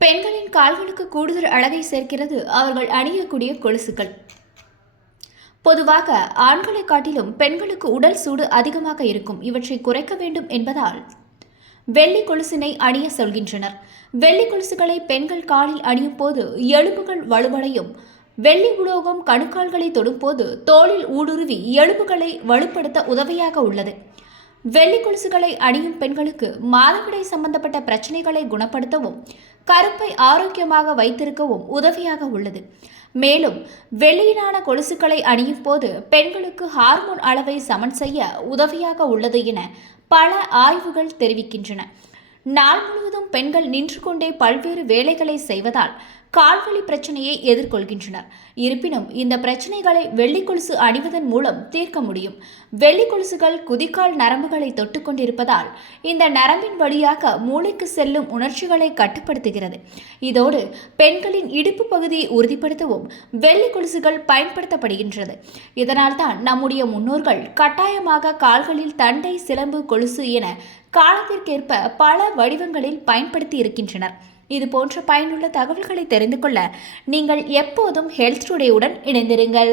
பெண்களின் கால்களுக்கு கூடுதல் அழகை சேர்க்கிறது அவர்கள் அணியக்கூடிய கொலுசுகள். பொதுவாக ஆண்களை காட்டிலும் பெண்களுக்கு உடல் சூடு அதிகமாக இருக்கும். இவற்றை குறைக்க வேண்டும் என்பதால் வெள்ளி கொலுசினை அணிய சொல்கின்றனர். வெள்ளி கொலுசுகளை பெண்கள் காலில் அணியும் போது எலும்புகள் வலுவடையும். வெள்ளி உலோகம் கணுக்கால்களை தொடும்போது தோலில் ஊடுருவி எலும்புகளை வலுப்படுத்த உதவியாக உள்ளது. வெள்ளி கொலுசுகளை அணியும் பெண்களுக்கு மாதவிடை சம்பந்தப்பட்ட பிரச்சனைகளை குணப்படுத்தவும் கருப்பை ஆரோக்கியமாக வைத்திருக்கவும் உதவியாக உள்ளது. மேலும் வெள்ளியிலான கொலுசுகளை அணியும் போது பெண்களுக்கு ஹார்மோன் அளவை சமன் செய்ய உதவியாக உள்ளது என பல ஆய்வுகள் தெரிவிக்கின்றன. நாள் முழுவதும் பெண்கள் நின்று கொண்டே பல்வேறு வேலைகளை செய்வதால் கால்வலி பிரச்சனையை எதிர்கொள்கின்றனர். இருப்பினும் இந்த பிரச்சனைகளை வெள்ளி கொலுசு அணிவதன் மூலம் தீர்க்க முடியும். வெள்ளி கொலுசுகள் குதிகால் நரம்புகளை தொட்டு கொண்டிருப்பதால் இந்த நரம்பின் வழியாக மூளைக்கு செல்லும் உணர்ச்சிகளை கட்டுப்படுத்துகிறது. இதோடு பெண்களின் இடுப்பு பகுதியை உறுதிப்படுத்தவும் வெள்ளி கொலுசுகள் பயன்படுத்தப்படுகின்றது. இதனால் தான் நம்முடைய முன்னோர்கள் கட்டாயமாக கால்களில் தண்டை, சிலம்பு, கொலுசு என காலத்திற்கேற்ப பல வடிவங்களில் பயன்படுத்தி இருக்கின்றனர். இது போன்ற பயனுள்ள தகவல்களை தெரிந்து கொள்ள நீங்கள் எப்போதும் ஹெல்த் டுடேயுடன் இணைந்திருங்கள்.